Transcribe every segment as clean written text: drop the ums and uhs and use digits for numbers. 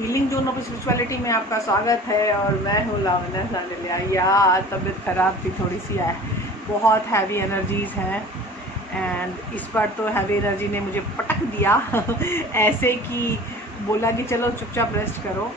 Healing zone of spirituality में आपका स्वागत है। और मैं हूँ लावण्या सांडिल्या। यार तबीयत ख़राब थी थोड़ी सी, बहुत हैवी एनर्जीज़ हैं एंड इस बार तो हैवी एनर्जी ने मुझे पटक दिया ऐसे कि बोला कि चलो चुपचाप रेस्ट करो।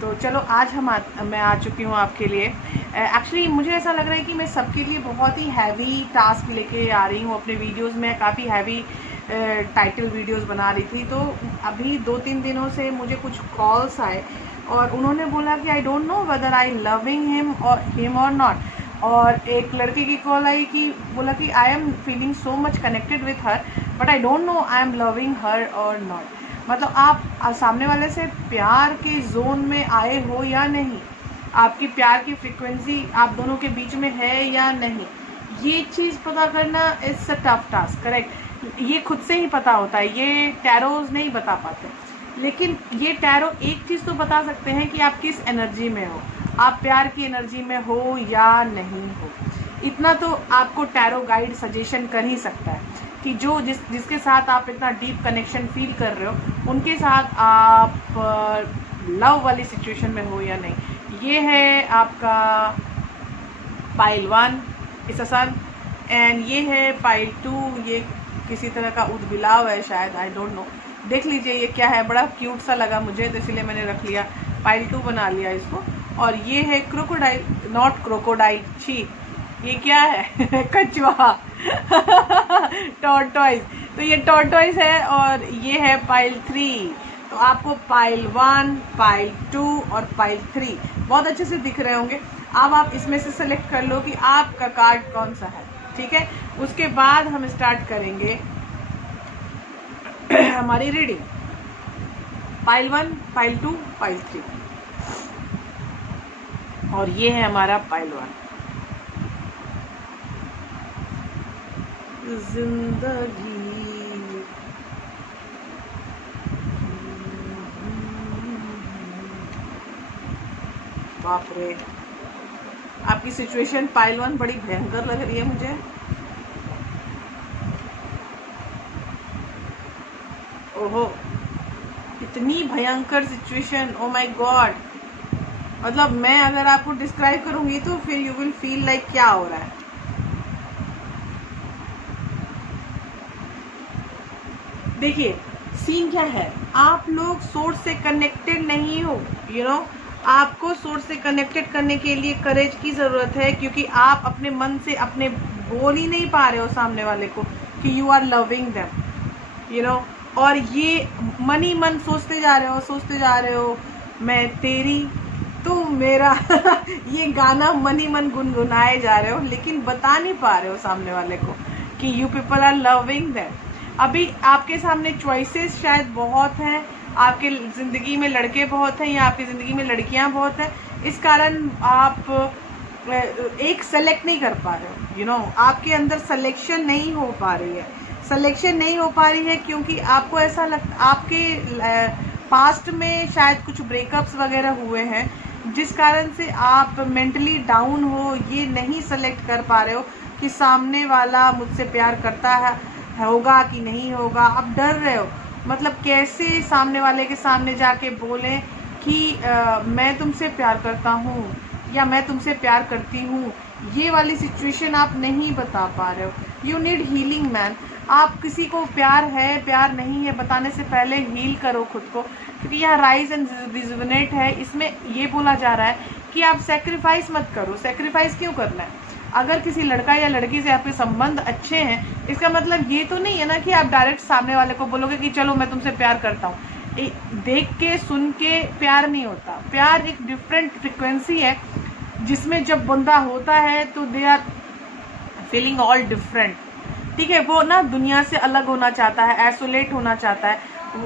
तो चलो आज मैं आ चुकी हूँ आपके लिए। एक्चुअली मुझे ऐसा लग रहा है कि मैं सबके लिए बहुत ही हैवी टास्क लेके आ रही हूँ। अपने वीडियोस में काफ़ी हैवी टाइटल वीडियोस बना रही थी, तो अभी 2-3 दिनों से मुझे कुछ कॉल्स आए और उन्होंने बोला कि I don't know whether I loving him और नॉट। और एक लड़के की कॉल आई कि बोला कि I am feeling so much connected with her but I don't know I am loving हर और नॉट। मतलब आप सामने वाले से प्यार के जोन में आए हो या नहीं, आपकी प्यार की फ्रीक्वेंसी आप दोनों के बीच में है या नहीं, ये चीज़ पता करना it's a tough task. Correct, ये खुद से ही पता होता है, ये टैरोज नहीं बता पाते। लेकिन ये टैरो एक चीज़ तो बता सकते हैं कि आप किस एनर्जी में हो, आप प्यार की एनर्जी में हो या नहीं हो। इतना तो आपको टैरो गाइड सजेशन कर ही सकता है कि जिसके साथ आप इतना डीप कनेक्शन फील कर रहे हो उनके साथ आप लव वाली सिचुएशन में हो या नहीं। ये है आपका पाइल 1 इस सन एंड ये है पाइल 2। ये किसी तरह का उद्बिलाव है शायद, आई डोंट नो। देख लीजिए ये क्या है, बड़ा क्यूट सा लगा मुझे तो इसलिए मैंने रख लिया, पाइल 2 बना लिया इसको। और ये है क्रोकोडाइल, नॉट क्रोकोडाइल, छी ये क्या है कछुआ टॉर्टॉइस। तो ये टॉर्टॉइस है और ये है पाइल 3। तो आपको पाइल 1, पाइल 2 और पाइल 3 बहुत अच्छे से दिख रहे होंगे। अब आप इसमें से सेलेक्ट कर लो कि आपका कार्ड कौन सा है, ठीक है। उसके बाद हम स्टार्ट करेंगे हमारी रीडिंग। पाइल 1, पाइल 2, पाइल 3 और ये है हमारा पाइल 1। जिंदगी बाप रे, आपकी सिचुएशन पाइल 1 बड़ी भयंकर लग रही है मुझे। ओहो, इतनी भयंकर सिचुएशन, ओ माय गॉड। मतलब मैं अगर आपको डिस्क्राइब करूंगी तो फिर यू विल फील लाइक क्या हो रहा है। देखिए सीन क्या है, आप लोग सोर्स से कनेक्टेड नहीं हो, यू नो। आपको सोर्स से कनेक्टेड करने के लिए करेज की ज़रूरत है, क्योंकि आप अपने मन से अपने बोल ही नहीं पा रहे हो सामने वाले को कि you are loving them, you know. और ये मन ही मन सोचते जा रहे हो मैं तेरी तू मेरा ये गाना मन ही मन गुनगुनाए जा रहे हो, लेकिन बता नहीं पा रहे हो सामने वाले को कि you people are loving them. अभी आपके सामने चॉइसेस शायद बहुत हैं, आपके ज़िंदगी में लड़के बहुत हैं या आपकी ज़िंदगी में लड़कियां बहुत हैं, इस कारण आप एक सेलेक्ट नहीं कर पा रहे हो, यू नो। आपके अंदर सिलेक्शन नहीं हो पा रही है, क्योंकि आपको ऐसा लगता आपके पास्ट में शायद कुछ ब्रेकअप्स वगैरह हुए हैं जिस कारण से आप मेंटली डाउन हो, ये नहीं सेलेक्ट कर पा रहे हो कि सामने वाला मुझसे प्यार करता है होगा कि नहीं होगा। आप डर रहे हो, मतलब कैसे सामने वाले के सामने जाके बोलें कि मैं तुमसे प्यार करता हूँ या मैं तुमसे प्यार करती हूँ। ये वाली सिचुएशन आप नहीं बता पा रहे हो। You need healing man. आप किसी को प्यार है प्यार नहीं है बताने से पहले हील करो खुद को, क्योंकि यहाँ राइज एंड रिजुविनेट है। इसमें ये बोला जा रहा है कि आप सेक्रीफाइस मत करो। सेक्रीफाइस क्यों करना है? अगर किसी लड़का या लड़की से आपके संबंध अच्छे हैं, इसका मतलब ये तो नहीं है ना कि आप डायरेक्ट सामने वाले को बोलोगे कि चलो मैं तुमसे प्यार करता हूँ। देख के सुन के प्यार नहीं होता। प्यार एक डिफरेंट फ्रिक्वेंसी है जिसमें जब बंदा होता है तो they are feeling all different, ठीक है। वो ना दुनिया से अलग होना चाहता है, आइसोलेट होना चाहता है,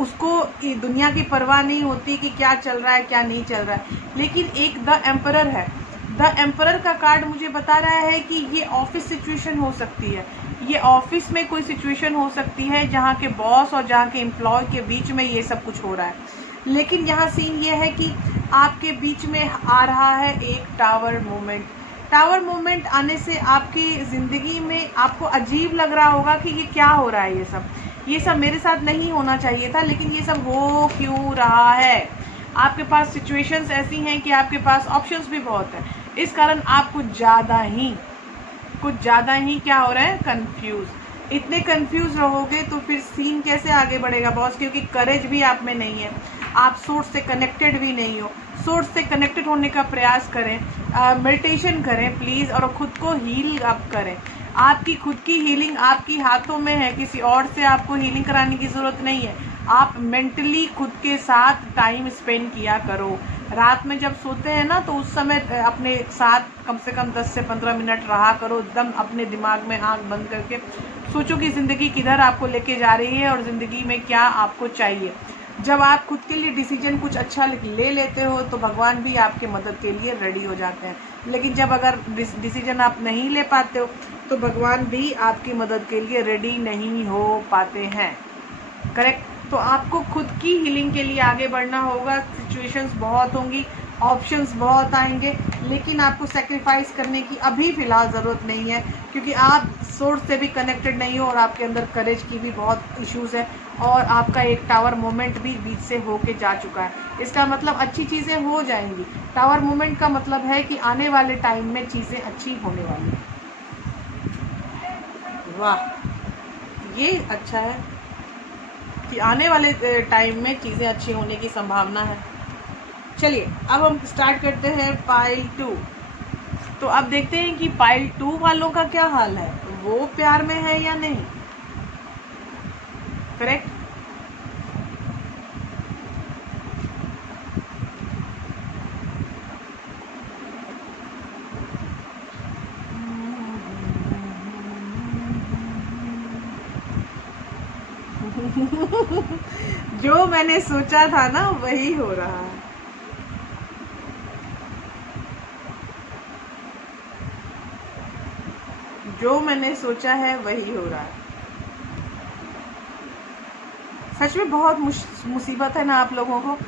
उसको दुनिया की परवाह नहीं होती कि क्या चल रहा है क्या नहीं चल रहा है। लेकिन एक द एम्परर है, द एम्परर का कार्ड मुझे बता रहा है कि ये ऑफिस सिचुएशन हो सकती है, ये ऑफिस में कोई सिचुएशन हो सकती है जहाँ के बॉस और जहाँ के एम्प्लॉय के बीच में ये सब कुछ हो रहा है। लेकिन यहाँ सीन ये है कि आपके बीच में आ रहा है एक टावर मोमेंट। टावर मोमेंट आने से आपकी ज़िंदगी में आपको अजीब लग रहा होगा कि ये क्या हो रहा है, ये सब मेरे साथ नहीं होना चाहिए था, लेकिन ये सब हो क्यों रहा है। आपके पास सिचुएशंस ऐसी हैं कि आपके पास ऑप्शंस भी बहुत हैं, इस कारण आप कुछ ज़्यादा ही क्या हो रहा है, कंफ्यूज। इतने कंफ्यूज रहोगे तो फिर सीन कैसे आगे बढ़ेगा बॉस, क्योंकि करेज भी आप में नहीं है, आप सोर्स से कनेक्टेड भी नहीं हो। सोर्स से कनेक्टेड होने का प्रयास करें, मेडिटेशन करें प्लीज़, और खुद को हील अप करें। आपकी खुद की हीलिंग आपकी हाथों में है, किसी और से आपको हीलिंग कराने की ज़रूरत नहीं है। आप मेंटली खुद के साथ टाइम स्पेंड किया करो। रात में जब सोते हैं ना, तो उस समय अपने साथ कम से कम 10 से 15 मिनट रहा करो, एकदम अपने दिमाग में आंख बंद करके सोचो कि ज़िंदगी किधर आपको लेके जा रही है और ज़िंदगी में क्या आपको चाहिए। जब आप खुद के लिए डिसीजन कुछ अच्छा ले लेते हो तो भगवान भी आपके मदद के लिए रेडी हो जाते हैं। लेकिन जब अगर डिसीजन आप नहीं ले पाते हो तो भगवान भी आपकी मदद के लिए रेडी नहीं हो पाते हैं। करेक्ट। तो आपको खुद की हीलिंग के लिए आगे बढ़ना होगा। सिचुएशंस बहुत होंगी, ऑप्शंस बहुत आएंगे, लेकिन आपको सेक्रीफाइस करने की अभी फ़िलहाल ज़रूरत नहीं है, क्योंकि आप सोर्स से भी कनेक्टेड नहीं हो और आपके अंदर करेज की भी बहुत इश्यूज़ है, और आपका एक टावर मोमेंट भी बीच से होके जा चुका है। इसका मतलब अच्छी चीज़ें हो जाएंगी। टावर मोमेंट का मतलब है कि आने वाले टाइम में चीज़ें अच्छी होने वाली हैं। वाह, ये अच्छा है कि आने वाले टाइम में चीज़ें अच्छी होने की संभावना है। चलिए अब हम स्टार्ट करते हैं पाइल 2। तो अब देखते हैं कि पाइल 2 वालों का क्या हाल है, वो प्यार में है या नहीं। करेक्ट। जो मैंने सोचा था ना वही हो रहा है। जो मैंने सोचा है वही हो रहा है। सच में बहुत मुसीबत है ना आप लोगों को,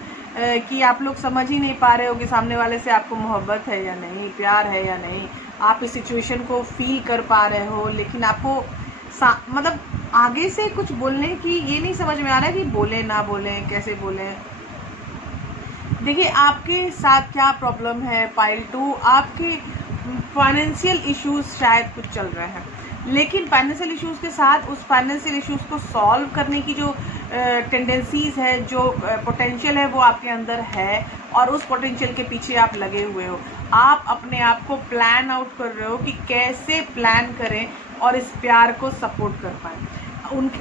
कि आप लोग समझ ही नहीं पा रहे हो कि सामने वाले से आपको मोहब्बत है या नहीं, प्यार है या नहीं। आप इस सिचुएशन को फील कर पा रहे हो, लेकिन आपको मतलब आगे से कुछ बोलने की ये नहीं समझ में आ रहा है कि बोले ना बोले, कैसे बोले। देखिए आपके साथ क्या प्रॉब्लम है पाइल 2, आपके फाइनेंशियल इश्यूज शायद कुछ चल रहे हैं, लेकिन फाइनेंशियल इश्यूज के साथ उस फाइनेंशियल इश्यूज को सॉल्व करने की जो टेंडेंसीज है, जो पोटेंशियल है, वो आपके अंदर है, और उस पोटेंशियल के पीछे आप लगे हुए हो। आप अपने आप को प्लान आउट कर रहे हो कि कैसे प्लान करें और इस प्यार को सपोर्ट कर पाएँ।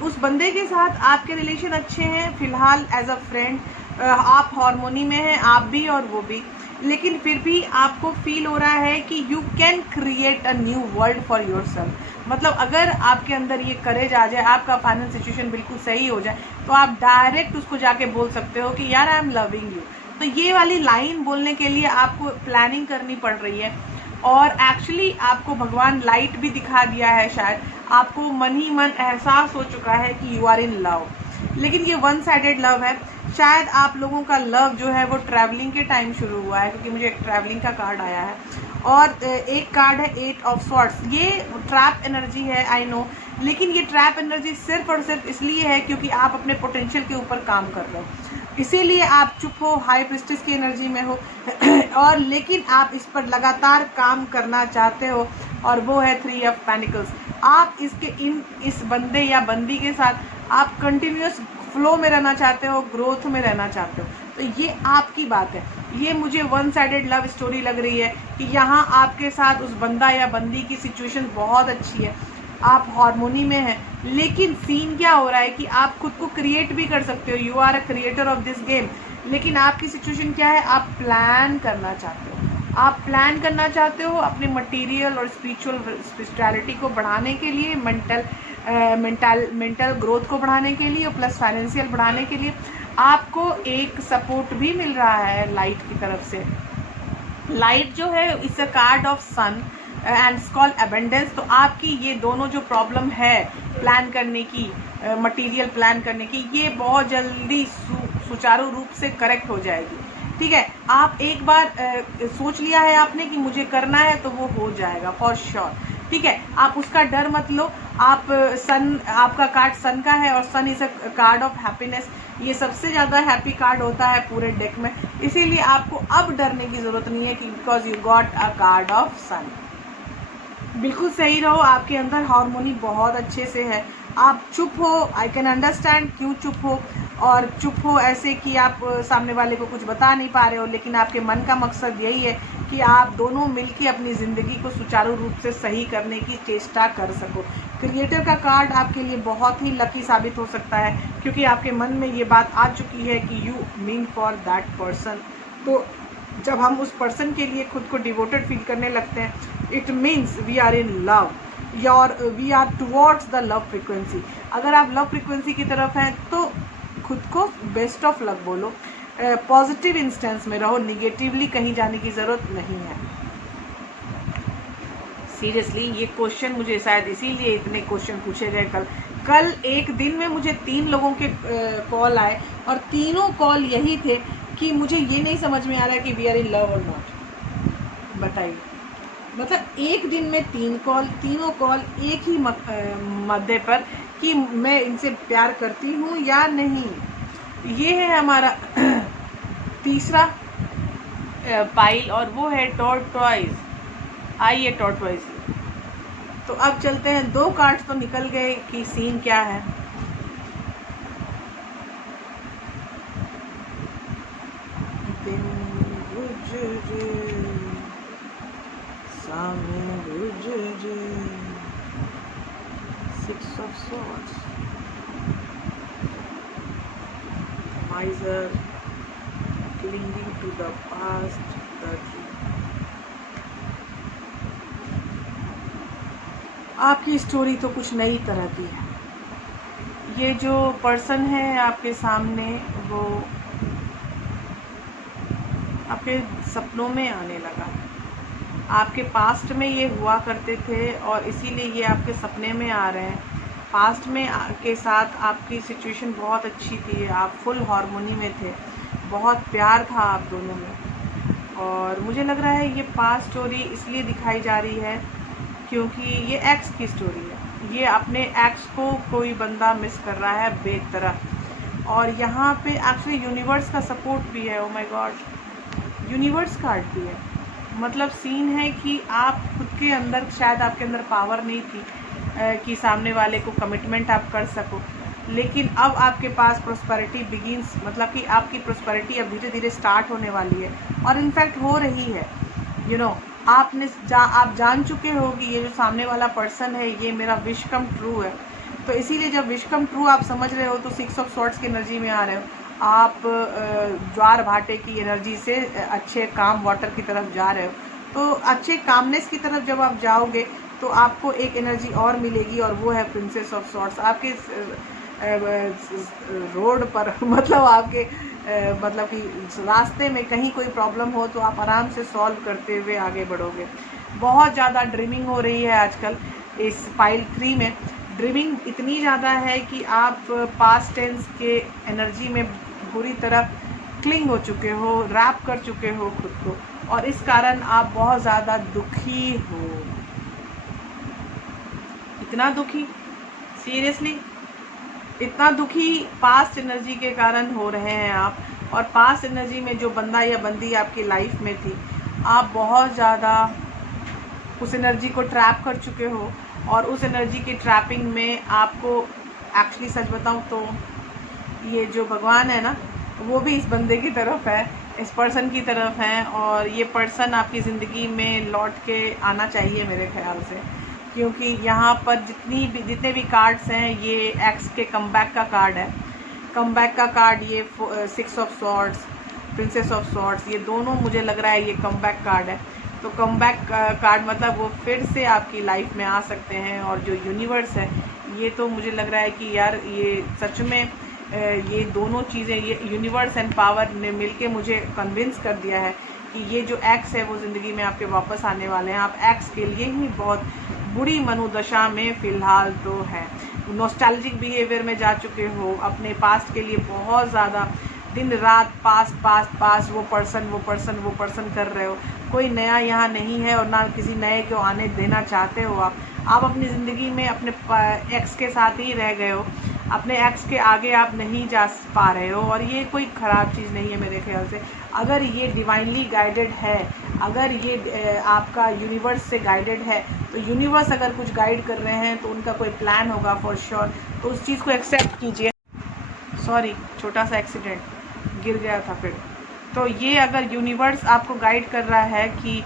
उस बंदे के साथ आपके रिलेशन अच्छे हैं फिलहाल, एज अ फ्रेंड आप हार्मोनी में हैं, आप भी और वो भी, लेकिन फिर भी आपको फील हो रहा है कि you can create a new world for yourself. मतलब अगर आपके अंदर ये करेज आ जाए, आपका फाइनेंशियल सिचुएशन बिल्कुल सही हो जाए, तो आप डायरेक्ट उसको जाके बोल सकते हो कि यार आई एम लविंग यू। तो ये वाली लाइन बोलने के लिए आपको प्लानिंग करनी पड़ रही है, और एक्चुअली आपको भगवान लाइट भी दिखा दिया है। शायद आपको मन ही मन एहसास हो चुका है कि यू आर इन लव, लेकिन ये वन साइडेड लव है। शायद आप लोगों का लव जो है वो ट्रैवलिंग के टाइम शुरू हुआ है, क्योंकि मुझे एक ट्रैवलिंग का कार्ड आया है, और एक कार्ड है 8 ऑफ स्वॉर्ड्स। ये ट्रैप एनर्जी है, आई नो, लेकिन ये ट्रैप एनर्जी सिर्फ और सिर्फ इसलिए है क्योंकि आप अपने पोटेंशियल के ऊपर काम कर रहे हो, इसीलिए आप चुप हो, हाई प्रिस्टेस की एनर्जी में हो और लेकिन आप इस पर लगातार काम करना चाहते हो, और वो है 3 ऑफ पेनिकल्स। आप इस बंदे या बंदी के साथ आप कंटिन्यूस फ्लो में रहना चाहते हो, ग्रोथ में रहना चाहते हो। तो ये आपकी बात है। ये मुझे वन साइडेड लव स्टोरी लग रही है कि यहाँ आपके साथ उस बंदा या बंदी की सिचुएशन बहुत अच्छी है, आप हार्मोनी में हैं, लेकिन सीन क्या हो रहा है कि आप खुद को क्रिएट भी कर सकते हो, you are a creator of this game. लेकिन आपकी सिचुएशन क्या है, आप प्लान करना चाहते हो। आप प्लान करना चाहते हो अपने मटेरियल और स्पिरिचुअलिटी को बढ़ाने के लिए, मेंटल ग्रोथ को बढ़ाने के लिए, और प्लस फाइनेंशियल बढ़ाने के लिए। आपको एक सपोर्ट भी मिल रहा है लाइट की तरफ से। लाइट जो है it's a card of sun and called abundance. तो आपकी ये दोनों जो प्रॉब्लम है प्लान करने की, मटेरियल प्लान करने की, ये बहुत जल्दी सुचारू रूप से करेक्ट हो जाएगी। ठीक है, आप एक बार सोच लिया है आपने कि मुझे करना है, तो वो हो जाएगा फॉर श्योर। ठीक है, आप उसका डर मत लो, आप सन, आपका कार्ड सन का है और son is a card of happiness. ये सबसे ज़्यादा हैप्पी कार्ड होता है पूरे डेक में, इसीलिए आपको अब डरने की ज़रूरत नहीं है कि because you got a card of son. बिल्कुल सही रहो, आपके अंदर हार्मोनी बहुत अच्छे से है। आप चुप हो, आई कैन अंडरस्टैंड क्यों चुप हो, और चुप हो ऐसे कि आप सामने वाले को कुछ बता नहीं पा रहे हो, लेकिन आपके मन का मकसद यही है कि आप दोनों मिलकर अपनी ज़िंदगी को सुचारू रूप से सही करने की चेष्टा कर सको। क्रिएटर का कार्ड आपके लिए बहुत ही लकी साबित हो सकता है, क्योंकि आपके मन में ये बात आ चुकी है कि you mean for that person. तो जब हम उस पर्सन के लिए खुद को डिवोटेड फील करने लगते हैं, it means we are in love, we are towards the love frequency. अगर आप लव फ्रिक्वेंसी की तरफ हैं तो खुद को बेस्ट ऑफ लक बोलो, पॉजिटिव इंस्टेंस में रहो, निगेटिवली कहीं जाने की ज़रूरत नहीं है। सीरियसली ये क्वेश्चन मुझे शायद इसीलिए इतने क्वेश्चन पूछे गए। कल एक दिन में मुझे 3 लोगों के कॉल आए, और तीनों कॉल यही थे कि मुझे ये नहीं समझ में आ रहा कि वी आर इन लव और नॉट। बताइए, मतलब एक दिन में 3 कॉल, तीनों कॉल एक ही मुद्दे पर कि मैं इनसे प्यार करती हूँ या नहीं। ये है हमारा तीसरा पाइल, और वो है टॉर्टॉइज। आइए टॉर्टॉइज, तो अब चलते हैं। 2 कार्ड्स तो निकल गए कि सीन क्या है। Six of Swords, Miser, clinging to the past, the truth। आपकी स्टोरी तो कुछ नई तरह की है। ये जो पर्सन है आपके सामने, वो आपके सपनों में आने लगा। आपके पास्ट में ये हुआ करते थे और इसीलिए ये आपके सपने में आ रहे हैं। पास्ट में के साथ आपकी सिचुएशन बहुत अच्छी थी, आप फुल हार्मोनी में थे, बहुत प्यार था आप दोनों में। और मुझे लग रहा है ये पास्ट स्टोरी इसलिए दिखाई जा रही है क्योंकि ये एक्स की स्टोरी है। ये अपने एक्स को कोई बंदा मिस कर रहा है बेतरह, और यहाँ पे एक्चुअली यूनिवर्स का सपोर्ट भी है। Oh my God, universe card भी है। मतलब सीन है कि आप खुद के अंदर, शायद आपके अंदर पावर नहीं थी कि सामने वाले को कमिटमेंट आप कर सको, लेकिन अब आपके पास प्रोस्पेरिटी बिगिंस, मतलब कि आपकी प्रोस्पेरिटी अब धीरे धीरे स्टार्ट होने वाली है, और इनफैक्ट हो रही है। यू नो, आप जान चुके हो कि ये जो सामने वाला पर्सन है ये मेरा विश कम ट्रू है। तो इसीलिए जब विश कम ट्रू आप समझ रहे हो तो 6 ऑफ सॉर्ड्स की एनर्जी में आ रहे हो। आप ज्वार भाटे की एनर्जी से अच्छे काम वाटर की तरफ जा रहे हो, तो अच्छे कामनेस की तरफ जब आप जाओगे तो आपको एक एनर्जी और मिलेगी, और वो है प्रिंसेस ऑफ सॉर्ड्स। आपके रोड पर मतलब आपके मतलब कि रास्ते में कहीं कोई प्रॉब्लम हो तो आप आराम से सॉल्व करते हुए आगे बढ़ोगे। बहुत ज़्यादा ड्रीमिंग हो रही है आजकल इस पाइल 3 में। ड्रीमिंग इतनी ज़्यादा है कि आप पास्ट टेंस के एनर्जी में पूरी तरह क्लिंग हो चुके हो, रैप कर चुके हो खुद को, और इस कारण आप बहुत ज़्यादा दुखी हो। इतना दुखी, सीरियसली इतना दुखी पास्ट एनर्जी के कारण हो रहे हैं आप। और पास्ट एनर्जी में जो बंदा या बंदी आपकी लाइफ में थी, आप बहुत ज़्यादा उस एनर्जी को ट्रैप कर चुके हो, और उस एनर्जी की ट्रैपिंग में आपको एक्चुअली सच बताऊं तो ये जो भगवान है ना, वो भी इस बंदे की तरफ है, इस पर्सन की तरफ है, और ये पर्सन आपकी ज़िंदगी में लौट के आना चाहिए मेरे ख्याल से, क्योंकि यहाँ पर जितने भी कार्ड्स हैं ये एक्स के कमबैक का कार्ड है। कमबैक का कार्ड ये 6 of swords, princess of swords, ये दोनों मुझे लग रहा है ये कमबैक कार्ड है। तो कमबैक कार्ड मतलब वो फिर से आपकी लाइफ में आ सकते हैं, और जो यूनिवर्स है ये तो मुझे लग रहा है कि यार ये सच में ये दोनों चीज़ें, ये यूनिवर्स एंड पावर ने मिलके मुझे कन्विंस कर दिया है कि ये जो एक्स है वो ज़िंदगी में आपके वापस आने वाले हैं। आप एक्स के लिए ही बहुत बुरी मनोदशा में फ़िलहाल तो है, नॉस्टैल्जिक बिहेवियर में जा चुके हो, अपने पास्ट के लिए बहुत ज़्यादा दिन रात पास वो पर्सन कर रहे हो। कोई नया यहाँ नहीं है और ना किसी नए को आने देना चाहते हो। आप अपनी ज़िंदगी में अपने एक्स के साथ ही रह गए हो, अपने एक्स के आगे आप नहीं जा पा रहे हो, और ये कोई ख़राब चीज़ नहीं है मेरे ख्याल से। अगर ये डिवाइनली गाइडेड है, अगर ये आपका यूनिवर्स से गाइडेड है, तो यूनिवर्स अगर कुछ गाइड कर रहे हैं तो उनका कोई प्लान होगा फॉर श्योर। तो उस चीज़ को एक्सेप्ट कीजिए। सॉरी, छोटा सा एक्सीडेंट, गिर गया था फिर। तो ये अगर यूनिवर्स आपको गाइड कर रहा है कि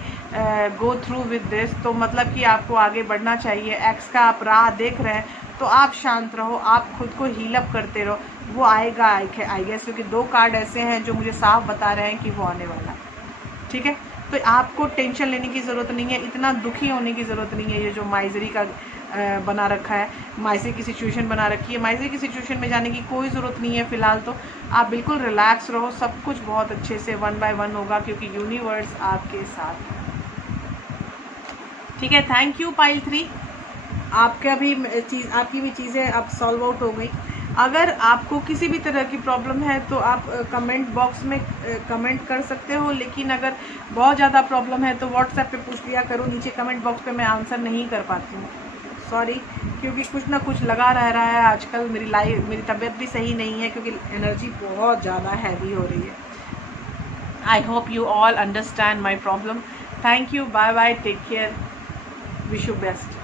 गो थ्रू विद दिस, तो मतलब कि आपको आगे बढ़ना चाहिए। एक्स का आप राह देख रहे हैं तो आप शांत रहो, आप खुद को हील अप करते रहो, वो आएगा आई गेस, क्योंकि 2 कार्ड ऐसे हैं जो मुझे साफ बता रहे हैं कि वो आने वाला है। ठीक है, तो आपको टेंशन लेने की ज़रूरत नहीं है, इतना दुखी होने की ज़रूरत नहीं है। ये जो माइजरी का बना रखा है, माइजरी की सिचुएशन बना रखी है, माइजरी की सिचुएशन में जाने की कोई ज़रूरत नहीं है फ़िलहाल। तो आप बिल्कुल रिलैक्स रहो, सब कुछ बहुत अच्छे से 1 बाय 1 होगा, क्योंकि यूनिवर्स आपके साथ है। ठीक है, थैंक यू पाइल 3, आपकी भी चीज़ें अब सॉल्व आउट हो गई। अगर आपको किसी भी तरह की प्रॉब्लम है तो आप कमेंट बॉक्स में कमेंट कर सकते हो, लेकिन अगर बहुत ज़्यादा प्रॉब्लम है तो व्हाट्सएप पे पूछ लिया करो, नीचे कमेंट बॉक्स पे मैं आंसर नहीं कर पाती हूँ। सॉरी, क्योंकि कुछ ना कुछ लगा रह रहा है आजकल। मेरी तबीयत भी सही नहीं है, क्योंकि एनर्जी बहुत ज़्यादा हैवी हो रही है। I hope you all understand my problem. Thank you, bye bye, take care, wish you best.